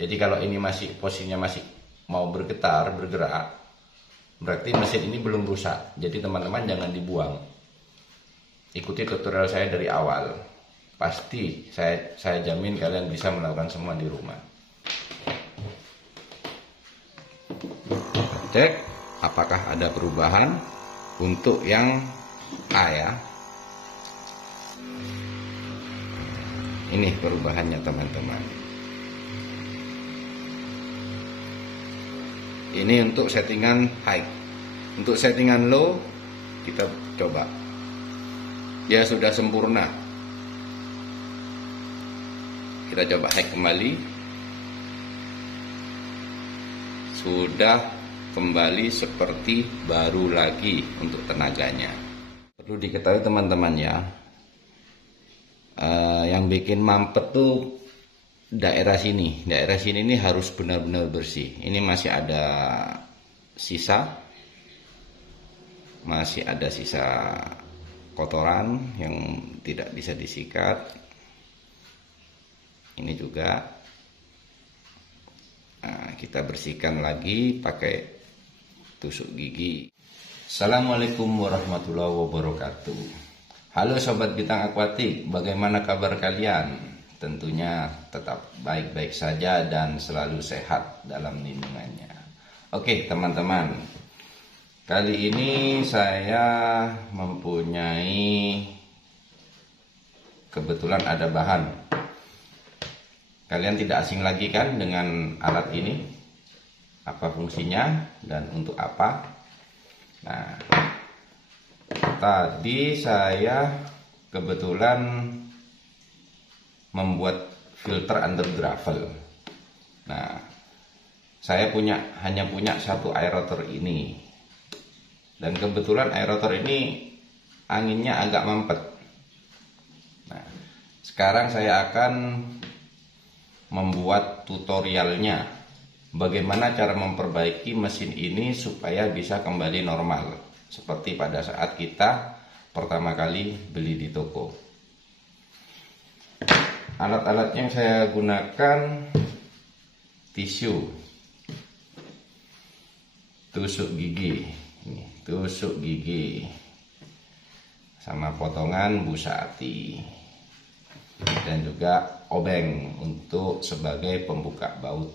Jadi kalau ini masih posisinya masih mau bergerak, berarti mesin ini belum rusak. Jadi teman-teman jangan dibuang. Ikuti tutorial saya dari awal. Pasti saya jamin kalian bisa melakukan semua di rumah. Cek apakah ada perubahan untuk yang A ya. Ini perubahannya teman-teman. Ini untuk settingan high. Untuk settingan low kita coba. Dia sudah sempurna. Kita coba high kembali. Sudah kembali seperti baru lagi untuk tenaganya. Perlu diketahui teman-teman ya, yang bikin mampet tuh daerah sini ini harus benar-benar bersih. Ini masih ada sisa kotoran yang tidak bisa disikat. Ini juga kita bersihkan lagi pakai tusuk gigi. Assalamualaikum warahmatullahi wabarakatuh. Halo sobat bintang akuatik, bagaimana kabar kalian? Tentunya tetap baik-baik saja dan selalu sehat dalam lindungannya. Oke teman-teman, kali ini saya mempunyai kebetulan ada bahan. Kalian tidak asing lagi kan dengan alat ini? Apa fungsinya dan untuk apa? Nah, tadi saya kebetulan membuat filter under gravel. Nah, saya hanya punya satu aerator ini, dan kebetulan aerator ini anginnya agak mampet. Nah, sekarang saya akan membuat tutorialnya, bagaimana cara memperbaiki mesin ini supaya bisa kembali normal seperti pada saat kita pertama kali beli di toko. Alat-alat yang saya gunakan tisu, tusuk gigi, sama potongan busa ati, dan juga obeng untuk sebagai pembuka baut.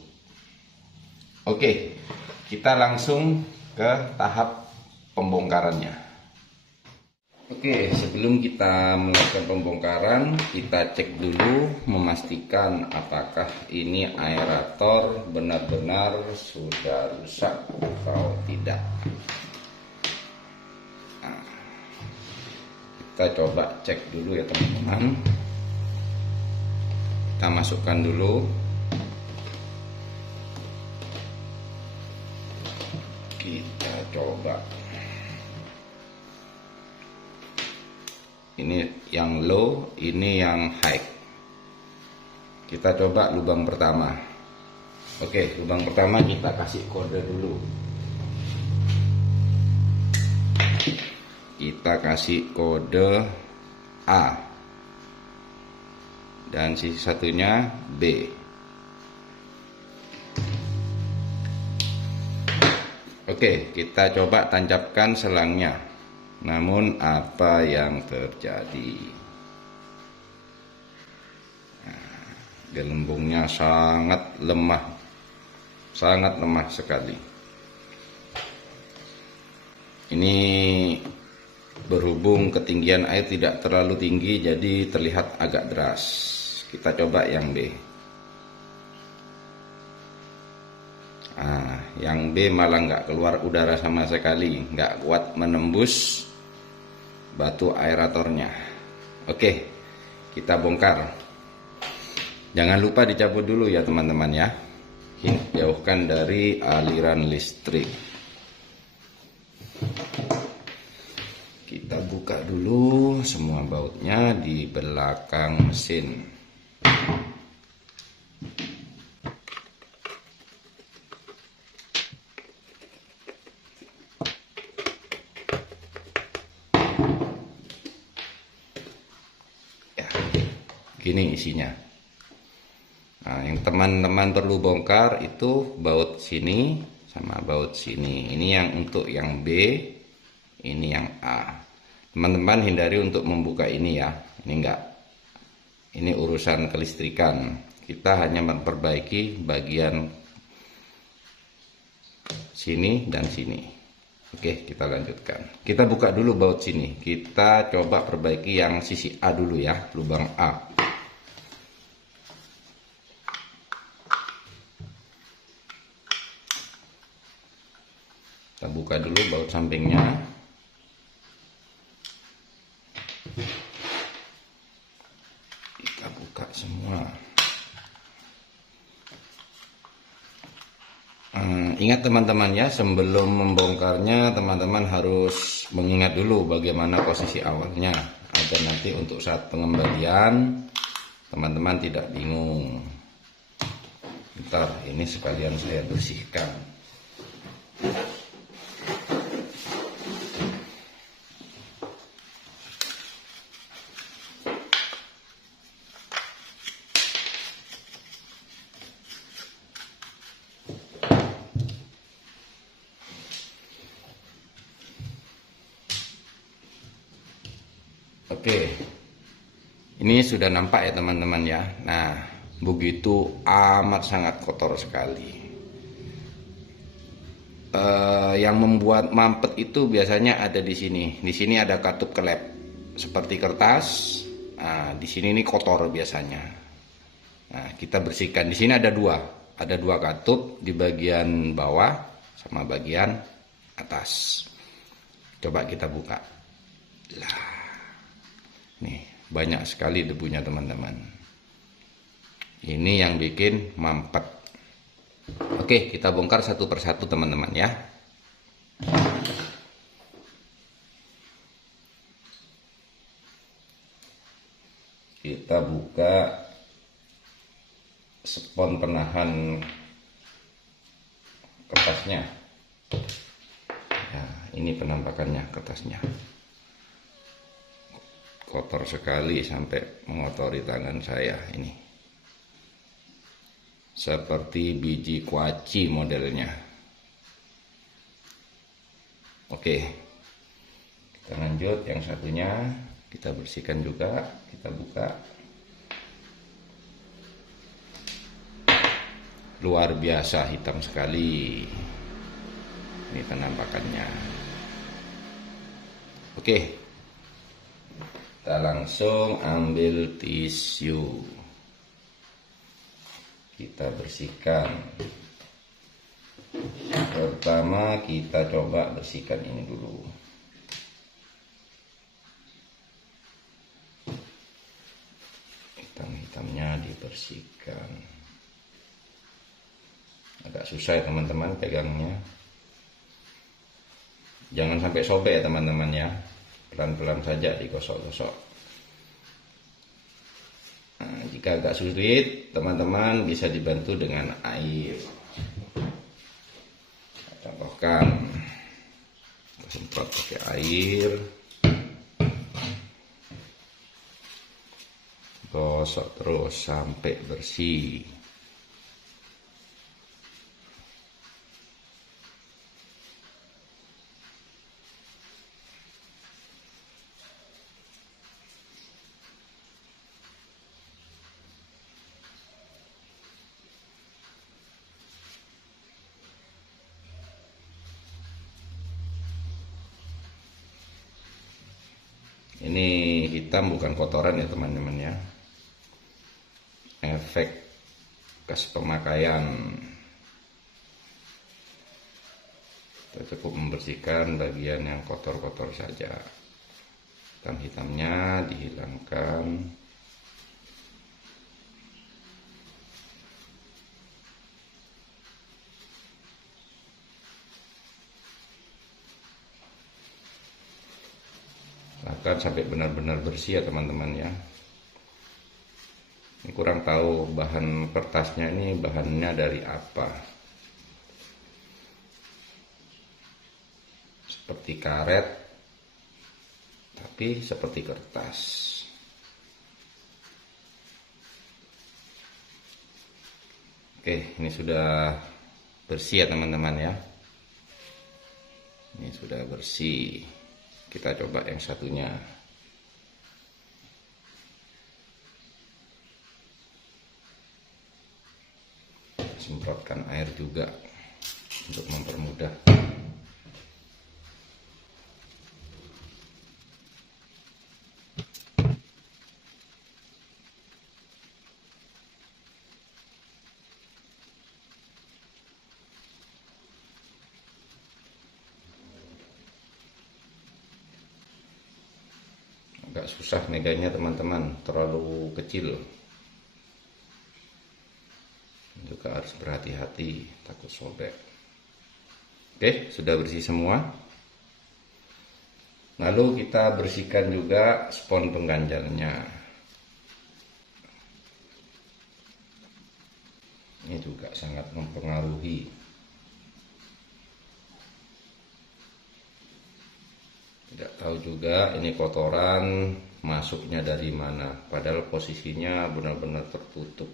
Oke, kita langsung ke tahap pembongkarannya. Oke, sebelum kita melakukan pembongkaran, kita cek dulu memastikan apakah ini aerator benar-benar sudah rusak atau tidak. Nah, kita coba cek dulu ya teman-teman. Kita masukkan dulu. Kita coba. Ini yang low, ini yang high. Kita coba lubang pertama. Oke, lubang pertama kita kasih kode dulu. Kita kasih kode A. Dan sisi satunya B. Oke, kita coba tancapkan selangnya. Namun apa yang terjadi? Nah, gelembungnya sangat lemah sekali. Ini berhubung ketinggian air tidak terlalu tinggi, jadi terlihat agak deras. Kita coba yang B. Yang B malah nggak keluar udara sama sekali, nggak kuat menembus batu aeratornya. Oke, kita bongkar. Jangan lupa dicabut dulu ya teman-teman ya. Jauhkan dari aliran listrik. Kita buka dulu semua bautnya di belakang mesin. Gini isinya. Nah, yang teman-teman perlu bongkar itu baut sini sama baut sini. Ini yang untuk yang B, ini yang A. Teman-teman hindari untuk membuka ini ya. Ini enggak. Ini urusan kelistrikan. Kita hanya memperbaiki bagian sini dan sini. Oke, kita lanjutkan. Kita buka dulu baut sini. Kita coba perbaiki yang sisi A dulu ya, lubang A. Kita buka dulu baut sampingnya. Kita buka semua. Ingat teman-teman ya, sebelum membongkarnya teman-teman harus mengingat dulu bagaimana posisi awalnya, agar nanti untuk saat pengembalian teman-teman tidak bingung. Bentar, ini sekalian saya bersihkan. Oke, ini sudah nampak ya teman-teman ya. Nah, begitu amat sangat kotor sekali. Yang membuat mampet itu biasanya ada di sini. Di sini ada katup kelep seperti kertas. Nah, di sini ini kotor biasanya. Nah, kita bersihkan. Di sini ada dua katup di bagian bawah sama bagian atas. Coba kita buka. Lah. Nih, banyak sekali debunya teman-teman. Ini yang bikin mampet. Oke, kita bongkar satu persatu teman-teman ya. Kita buka spons penahan kertasnya. Ya, ini penampakannya kertasnya. Kotor sekali sampai mengotori tangan saya ini. Seperti biji kuaci modelnya. Oke. Kita lanjut yang satunya, kita bersihkan juga, kita buka. Luar biasa hitam sekali. Ini penampakannya. Oke. Kita langsung ambil tisu, kita bersihkan. Pertama kita coba bersihkan ini dulu. Hitam-hitamnya dibersihkan. Agak susah ya teman-teman pegangnya. Jangan sampai sobek ya teman-teman ya. Pelan-pelan saja digosok-gosok. Nah, jika agak sulit, teman-teman bisa dibantu dengan air. Contohkan, semprot pakai air, gosok terus sampai bersih. Ini hitam bukan kotoran ya teman-teman ya. Efek bekas pemakaian. Kita cukup membersihkan bagian yang kotor-kotor saja. Hitam-hitamnya dihilangkan. Akan sampai benar-benar bersih ya teman-teman ya. Ini kurang tahu bahan kertasnya ini bahannya dari apa. Seperti karet, tapi seperti kertas. Oke, ini sudah bersih ya teman-teman ya. Ini sudah bersih. Kita coba yang satunya. Semprotkan air juga untuk mempermudah. Agak susah meganya teman-teman, terlalu kecil. Juga harus berhati-hati, takut sobek. Oke, sudah bersih semua. Lalu kita bersihkan juga spons pengganjalnya. Ini juga sangat mempengaruhi. Tidak tahu juga ini kotoran masuknya dari mana, padahal posisinya benar-benar tertutup.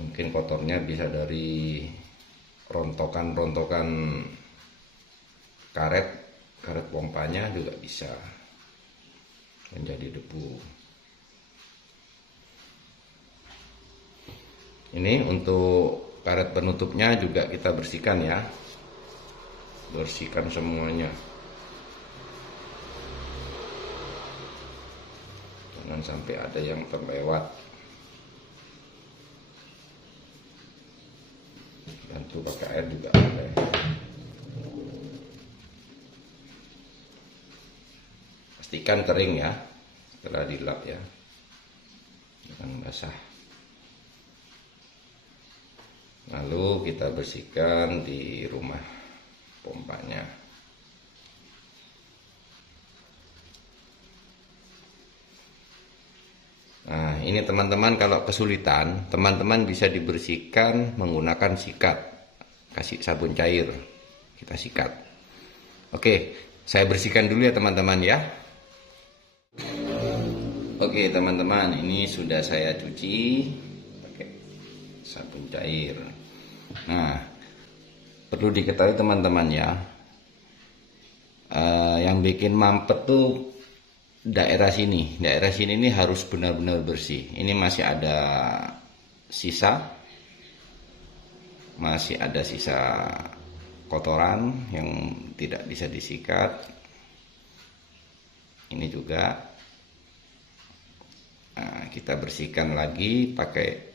Mungkin kotornya bisa dari rontokan-rontokan karet pompanya juga bisa menjadi debu. Ini untuk karet penutupnya juga kita bersihkan ya. Bersihkan semuanya. Jangan sampai ada yang terlewat. Bantu pakai air juga boleh. Pastikan kering ya setelah dilap ya, jangan basah. Lalu kita bersihkan di rumah pompanya. Nah, ini teman-teman, kalau kesulitan, teman-teman bisa dibersihkan menggunakan sikat. Kasih sabun cair, kita sikat. Oke, saya bersihkan dulu ya teman-teman ya. Oke teman-teman, ini sudah saya cuci pakai sabun cair. Nah, perlu diketahui teman-teman ya, yang bikin mampet tuh daerah sini ini harus benar-benar bersih. Ini masih ada sisa kotoran yang tidak bisa disikat. Ini juga kita bersihkan lagi pakai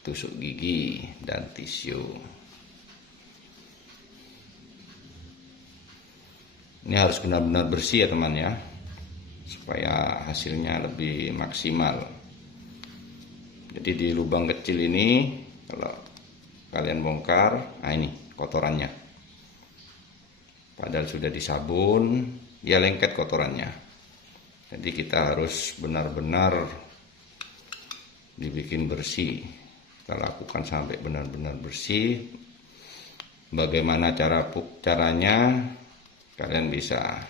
tusuk gigi dan tisu. Ini harus benar-benar bersih ya teman ya, supaya hasilnya lebih maksimal. Jadi di lubang kecil ini kalau kalian bongkar, nah ini kotorannya. Padahal sudah disabun, dia lengket kotorannya. Jadi kita harus benar-benar dibikin bersih. Kita lakukan sampai benar-benar bersih. Bagaimana caranya? Kalian bisa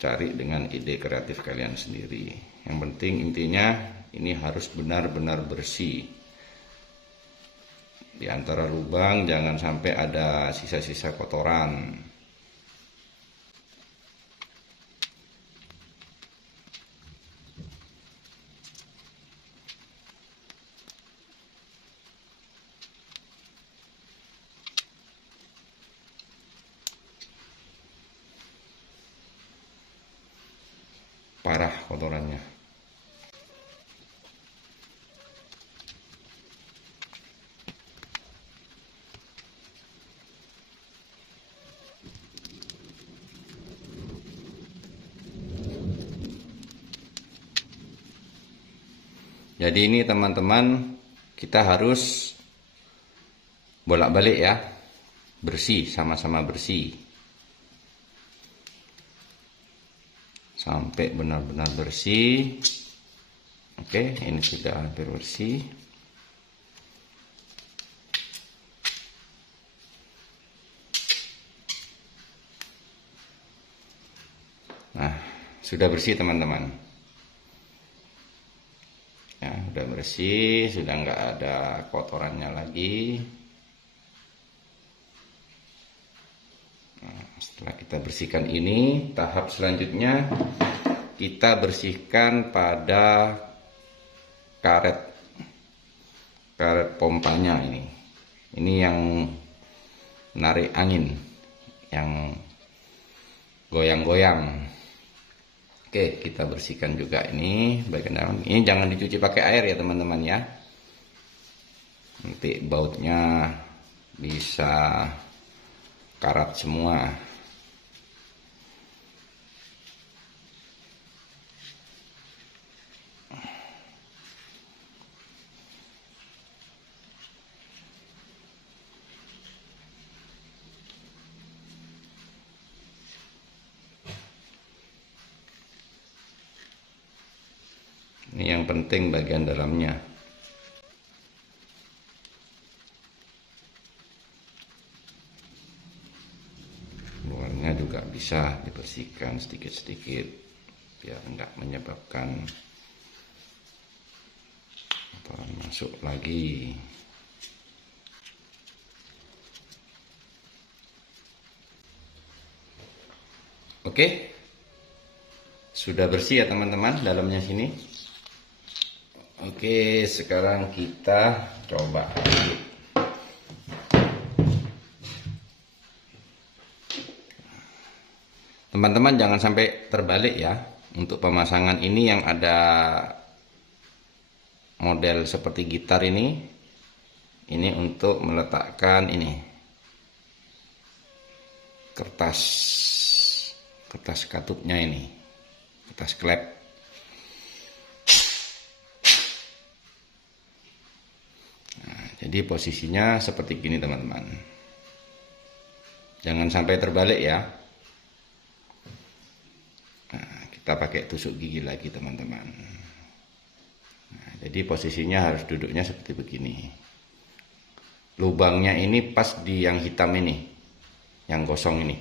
cari dengan ide kreatif kalian sendiri. Yang penting intinya ini harus benar-benar bersih. Di antara lubang jangan sampai ada sisa-sisa kotoran. Parah kotorannya. Jadi ini teman-teman, kita harus bolak-balik ya, bersih, sama-sama bersih sampai benar-benar bersih. Oke, ini sudah hampir bersih. Nah, sudah bersih teman-teman ya, udah bersih, sudah nggak ada kotorannya lagi. Nah, setelah kita bersihkan ini, tahap selanjutnya kita bersihkan pada karet pompanya ini. Ini yang menarik angin, yang goyang-goyang. Oke, kita bersihkan juga ini bagian dalam. Ini jangan dicuci pakai air ya teman-teman ya. Nanti bautnya bisa karat semua. Ini yang penting bagian dalamnya. Luarnya juga bisa dibersihkan sedikit-sedikit biar enggak menyebabkan kotoran masuk lagi. Oke. Sudah bersih ya teman-teman dalamnya sini. Oke, sekarang kita coba. Teman-teman jangan sampai terbalik ya. Untuk pemasangan ini yang ada model seperti gitar ini untuk meletakkan ini kertas katupnya ini, kertas klep. Jadi posisinya seperti gini teman-teman. Jangan sampai terbalik ya. Nah, kita pakai tusuk gigi lagi teman-teman. Nah, jadi posisinya harus duduknya seperti begini. Lubangnya ini pas di yang hitam ini, yang gosong ini.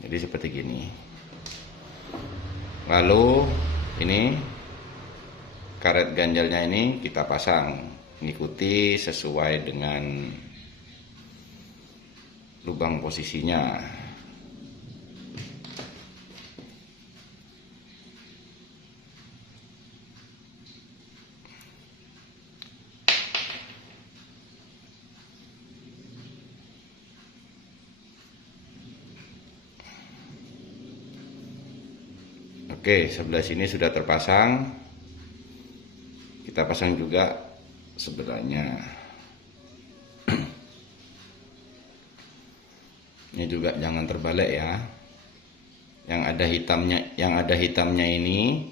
Jadi seperti gini. Lalu ini karet ganjalnya ini kita pasang. Ikuti sesuai dengan lubang posisinya. Oke, sebelah sini sudah terpasang. Kita pasang juga sebelahnya. Ini juga jangan terbalik ya. Yang ada hitamnya ini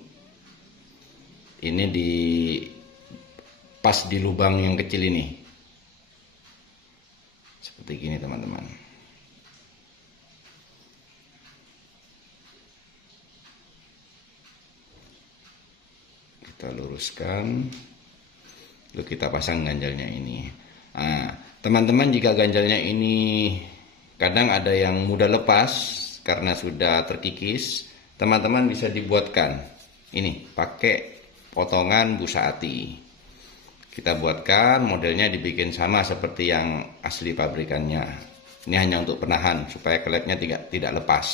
di pas di lubang yang kecil ini. Seperti gini teman-teman. Kita luruskan. Lalu kita pasang ganjalnya ini. Nah, teman-teman jika ganjalnya ini kadang ada yang mudah lepas karena sudah terkikis, teman-teman bisa dibuatkan ini pakai potongan busa ati. Kita buatkan, modelnya dibikin sama seperti yang asli pabrikannya. Ini hanya untuk penahan supaya klepnya tidak lepas.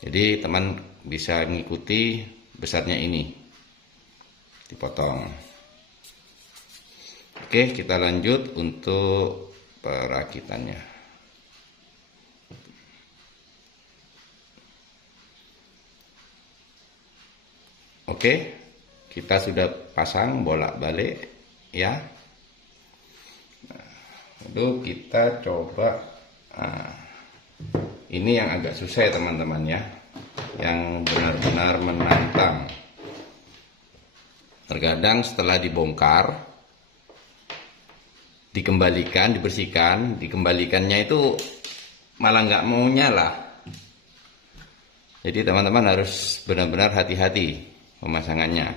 Jadi teman bisa mengikuti besarnya ini, dipotong. Oke, kita lanjut untuk perakitannya. Oke, kita sudah pasang bolak-balik ya. Lalu kita coba. Nah, ini yang agak susah ya teman-teman ya, yang benar-benar menantang. Terkadang setelah dibongkar, dikembalikan, dibersihkan, dikembalikannya itu malah nggak mau nyala. Jadi teman-teman harus benar-benar hati-hati pemasangannya.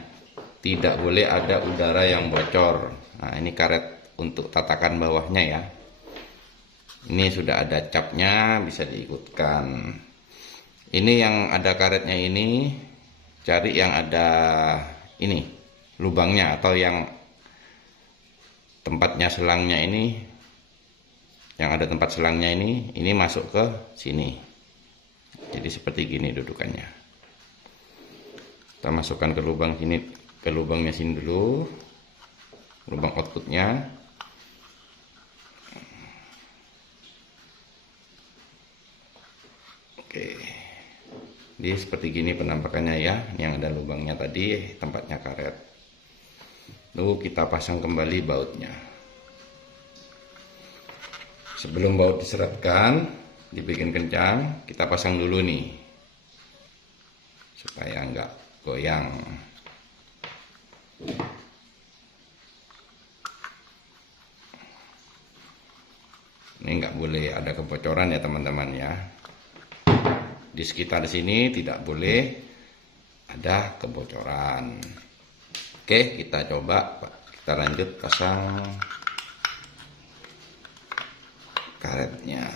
Tidak boleh ada udara yang bocor. Nah, ini karet untuk tatakan bawahnya ya. Ini sudah ada capnya, bisa diikutkan. Ini yang ada karetnya ini, cari yang ada ini lubangnya, atau yang tempatnya selangnya ini, yang ada tempat selangnya ini masuk ke sini. Jadi seperti gini dudukannya. Kita masukkan ke lubang sini, ke lubangnya sini dulu, lubang outputnya. Oke, jadi seperti gini penampakannya ya. Yang ada lubangnya tadi tempatnya karet. Lalu kita pasang kembali bautnya. Sebelum baut diseretkan, dibikin kencang, kita pasang dulu nih, supaya enggak goyang. Ini enggak boleh ada kebocoran ya teman-teman ya. Di sekitar sini tidak boleh ada kebocoran. Oke, kita coba, kita lanjut pasang karetnya.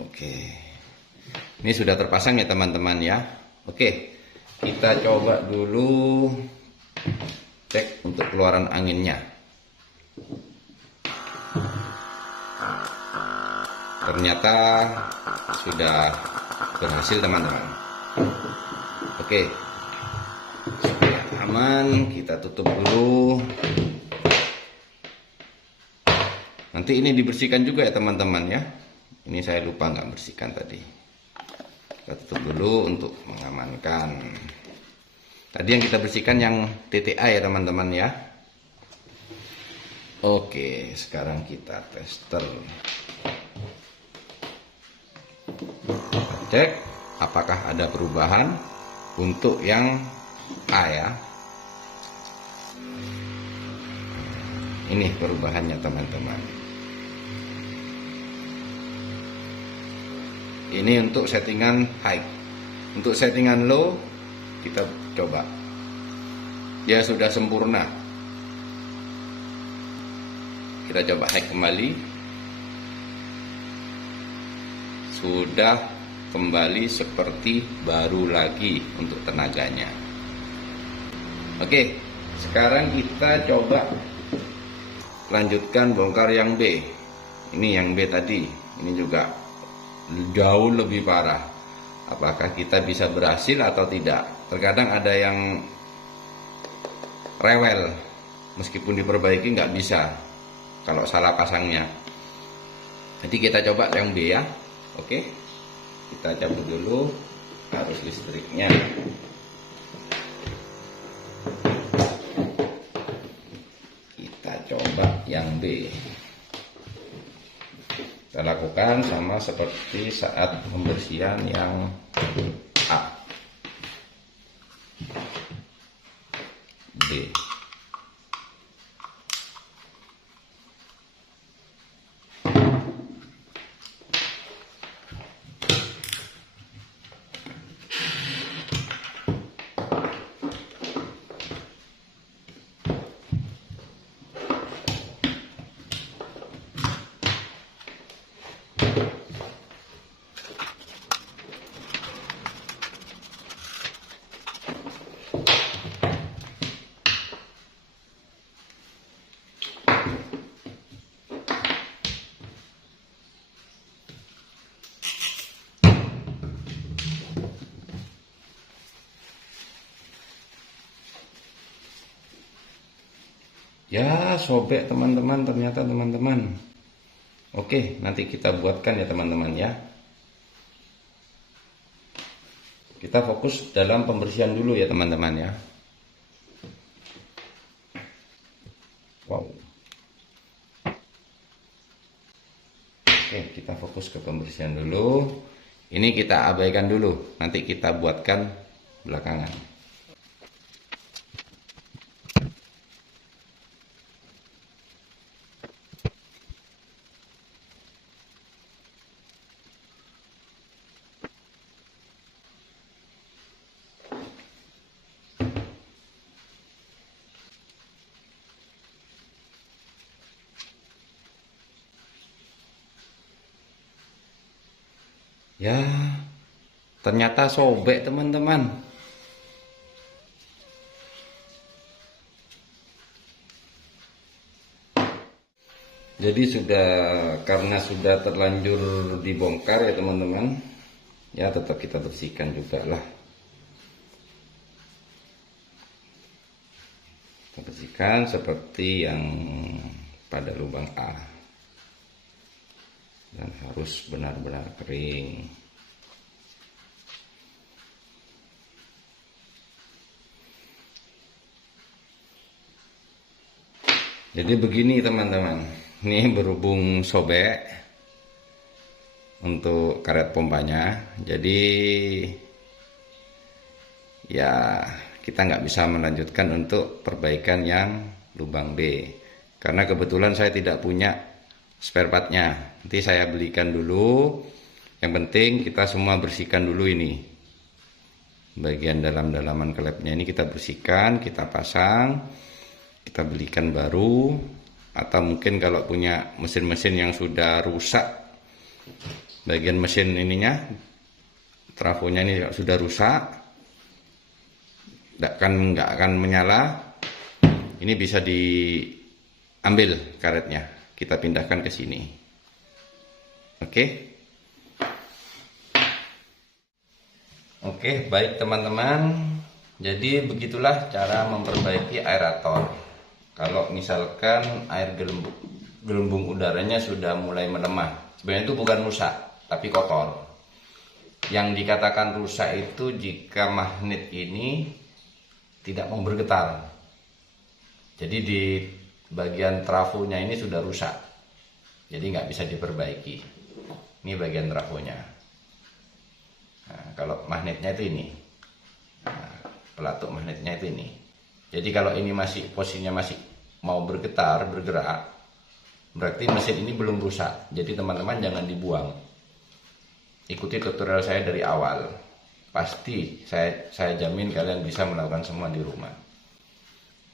Oke, ini sudah terpasang ya teman-teman ya. Oke, kita coba dulu cek untuk keluaran anginnya. Ternyata sudah berhasil teman-teman. Oke, supaya aman kita tutup dulu. Nanti ini dibersihkan juga ya teman-teman ya. Ini saya lupa nggak bersihkan tadi. Kita tutup dulu untuk mengamankan. Tadi yang kita bersihkan yang TTA ya teman-teman ya. Oke, sekarang kita tester. Kita cek apakah ada perubahan untuk yang A ya. Ini perubahannya teman-teman. Ini untuk settingan high. Untuk settingan low kita coba. Dia sudah sempurna. Kita coba high kembali. Sudah kembali seperti baru lagi untuk tenaganya. Oke, sekarang kita coba lanjutkan bongkar yang B. Ini yang B tadi, ini juga jauh lebih parah. Apakah kita bisa berhasil atau tidak? Terkadang ada yang rewel, meskipun diperbaiki nggak bisa kalau salah pasangnya. Jadi kita coba yang B ya. Oke, kita cabut dulu arus listriknya. Kita coba yang B. Kita lakukan sama seperti saat pembersihan yang A. B. Ya, sobek teman-teman, ternyata teman-teman. Oke, nanti kita buatkan ya teman-teman ya. Kita fokus dalam pembersihan dulu ya teman-teman ya. Wow. Oke, kita fokus ke pembersihan dulu. Ini kita abaikan dulu, nanti kita buatkan belakangan. Ya, ternyata sobek teman-teman. Jadi karena sudah terlanjur dibongkar ya teman-teman, ya tetap kita bersihkan juga lah. Kita bersihkan seperti yang pada lubang A, dan harus benar-benar kering. Jadi begini teman-teman, ini berhubung sobek untuk karet pompanya, jadi ya kita nggak bisa melanjutkan untuk perbaikan yang lubang B, karena kebetulan saya tidak punya spare partnya. Nanti saya belikan dulu. Yang penting kita semua bersihkan dulu ini, bagian dalam-dalaman klepnya ini kita bersihkan, kita pasang, kita belikan baru. Atau mungkin kalau punya mesin-mesin yang sudah rusak, bagian mesin ininya, trafonya ini sudah rusak, nggak akan menyala, ini bisa diambil karetnya, kita pindahkan ke sini. Oke, baik teman-teman, jadi begitulah cara memperbaiki aerator. Kalau misalkan air gelembung udaranya sudah mulai melemah, sebenarnya itu bukan rusak, tapi kotor. Yang dikatakan rusak itu jika magnet ini tidak mau bergetar. Jadi di bagian trafonya ini sudah rusak, jadi nggak bisa diperbaiki. Ini bagian trafonya. Nah, kalau magnetnya itu ini, nah, pelatuk magnetnya itu ini. Jadi kalau ini masih posisinya masih mau bergetar, bergerak, berarti mesin ini belum rusak. Jadi teman-teman jangan dibuang. Ikuti tutorial saya dari awal. Pasti saya jamin kalian bisa melakukan semua di rumah.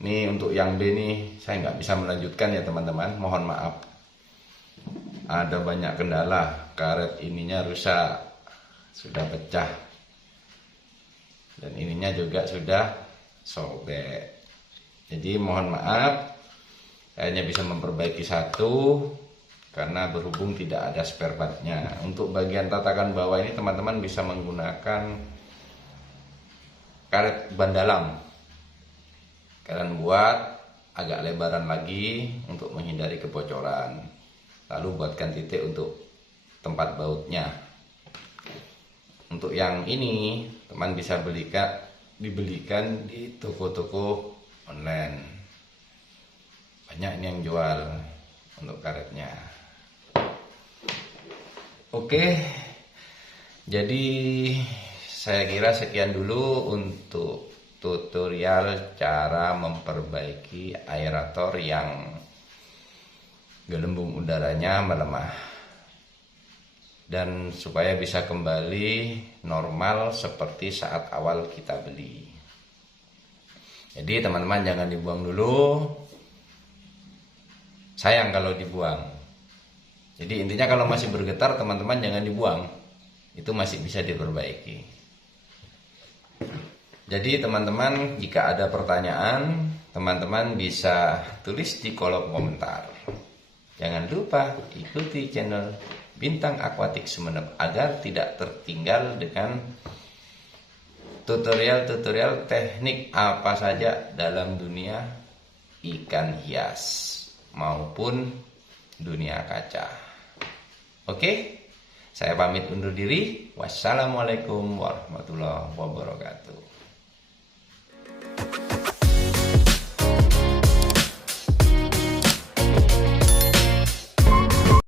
Ini untuk yang B nih saya nggak bisa melanjutkan ya teman-teman. Mohon maaf. Ada banyak kendala. Karet ininya rusak, sudah pecah, dan ininya juga sudah sobek. Jadi mohon maaf, saya hanya bisa memperbaiki satu karena berhubung tidak ada spare partnya. Untuk bagian tatakan bawah ini teman-teman bisa menggunakan karet ban dalam. Kalian buat agak lebaran lagi untuk menghindari kebocoran. Lalu buatkan titik untuk tempat bautnya. Untuk yang ini teman bisa dibelikan di toko-toko online. Banyak ini yang jual untuk karetnya. Oke, jadi saya kira sekian dulu untuk tutorial cara memperbaiki aerator yang gelembung udaranya melemah, dan supaya bisa kembali normal seperti saat awal kita beli. Jadi teman-teman jangan dibuang dulu, sayang kalau dibuang. Jadi intinya kalau masih bergetar teman-teman jangan dibuang, itu masih bisa diperbaiki. Jadi teman-teman jika ada pertanyaan, teman-teman bisa tulis di kolom komentar. Jangan lupa ikuti channel Bintang Aquatic Sumeneb agar tidak tertinggal dengan tutorial-tutorial teknik apa saja dalam dunia ikan hias maupun dunia kaca. Oke, saya pamit undur diri. Wassalamualaikum warahmatullahi wabarakatuh.